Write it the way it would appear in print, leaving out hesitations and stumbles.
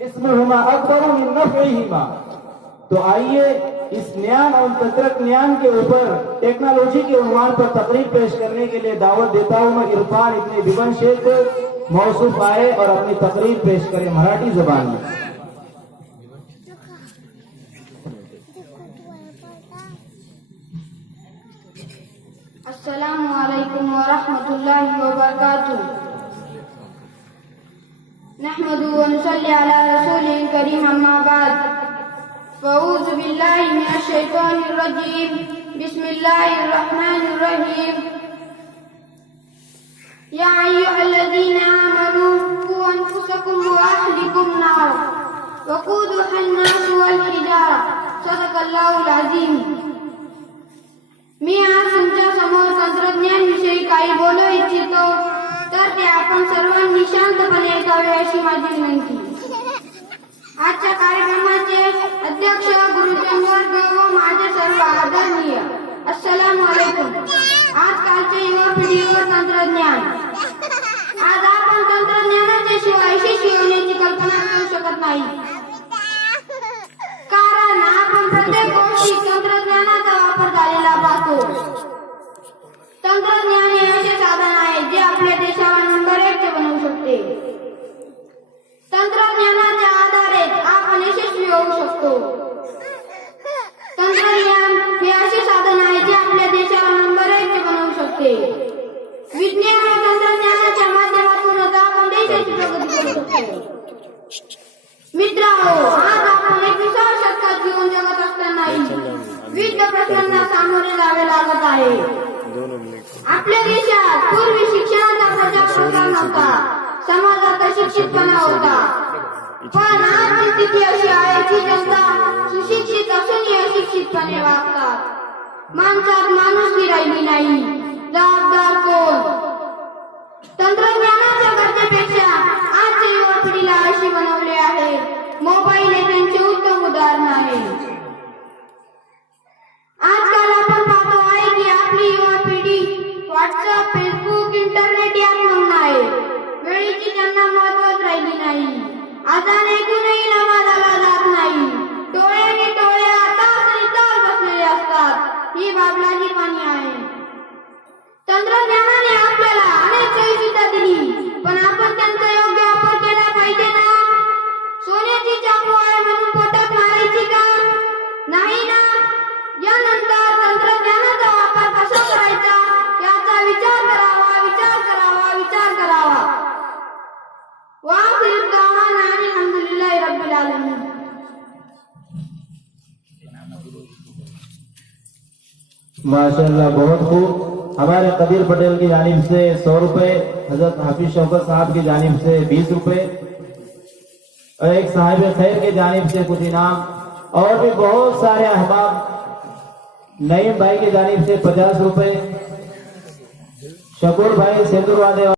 इस्मुहुमा अकबरु मिन नफ़इहिमा। तो आइए इस ज्ञान और तंत्रज्ञान के ऊपर टेक्नोलॉजी के उन्वान पर तकरीर पेश करने के लिए दावत देता हूं मैं इरफान इब्न बिबन शेख को। मौसूफ आए और अपनी तकरीर पेश करें मराठी जबान में। अस्सलामु अलैकुम व रहमतुल्लाहि व बरकातुहू। नहमदुहु व नुसल्ली अला रसूलिल करीम अम्मा बाद। फ़अऊज़ु बिल्लाहि मिनश शैतानिर रजीम। बिस्मिल्लाहिर रहमानिर रहीम। या अय्युहल्लज़ीना आमनू क़ू अनफुसकुम व अहलिकुम नार वक़ूदुहा अन्नासु वल हिजारा। सदक़ल्लाहुल अज़ीम। मी आज तुमच्या समोर तंत्रज्ञान विषयी काही बोलू इच्छितो, तर ते आपण सर्वांनी शांतपणे ऐकावे अशी माझी विनंती। आजच्या कार्यक्रमाचे अध्यक्ष गुरुजन वर्ग व माझे सर्व आदरणीय अस्सलामु अलैकुम। आजकालच्या युवा पिढीवर तंत्रज्ञान। आज आपण तंत्रज्ञानाच्या शिवाय यशस्वी होण्याची कल्पना करू शकत नाही, कारण आपण प्रत्येक गोष्टीत तंत्रज्ञानाचा वापर झालेला पाहतो। तंत्रज्ञान हे असे साधन आहे जे आपल्या देशाला नंबर 1 बनवू शकते। तंत्रज्ञानाच्या आधारे आपण यशस्वी होऊ शकतो। तंत्रज्ञान हे असे साधन आहे जे आपल्या देशाला नंबर 1 बनवू शकते। विज्ञान व तंत्रज्ञानाच्या माध्यमातूनच आपण देशाची प्रगती करू शकतो। मित्रांनो, आज आपण 21व्या शतकात जीवन जगत असतानाही विविध प्रश्नांना सामोरे जावे लागत आहे। आपल्या देशात पूर्वी शिक्षणाचा प्रचार प्रसार नव्हता, समाजात अशिक्षितपणा होता, पण आज स्थिती अशी आहे की जनता सुशिक्षित असूनही अशिक्षितपणे वागतात। माणसात माणुसकी राहिली नाही। जबाबदार कोण? तंत्रज्ञानाच्या गरजेपेक्षा आजच्या युवा पिढीला अशी बनवले आहे। मोबाईल हे त्यांचे उत्तम उदाहरण आहे। आजकाल आपण पाहतो आहे की आपली युवा पिढी व्हॉट्सअप, फेसबुक, इंटरनेट यात मग्न आहे। वेळेची त्यांना महत्त्वच राहिली नाही। अजान ऐकूनही नमाजाला जात नाही। डोळ्याने डोळे तास बसलेले असतात। ही बाब लाजिरवाणी आहे। तंत्रज्ञानाने आपल्याला अनेक सोयीसुविधा दिली, पण आपण त्यांचा योग्य वापर केला पाहिजे ना? सोन्याची चाकू आहे म्हणून पोटात मारायची का? नाही ना। यानंतर तंत्रज्ञानाचा वापर कसा करायचा याचा विचार करावा। वाखिर दावाना अल्हम्दुलिल्लाहि रब्बिल आलमीन। माशाअल्लाह, बहुत खूब। हमारे कबीर पटेल की जानिब से 100 रुपए, हजरत हाफिज शौकत साहब की जानिब से 20 रुपए और एक साहिब खैर के जानिब से कुछ इनाम, और भी बहुत सारे अहबाब। नईम भाई की जानिब से 50 रुपए, शकूर भाई सेंदुरवादे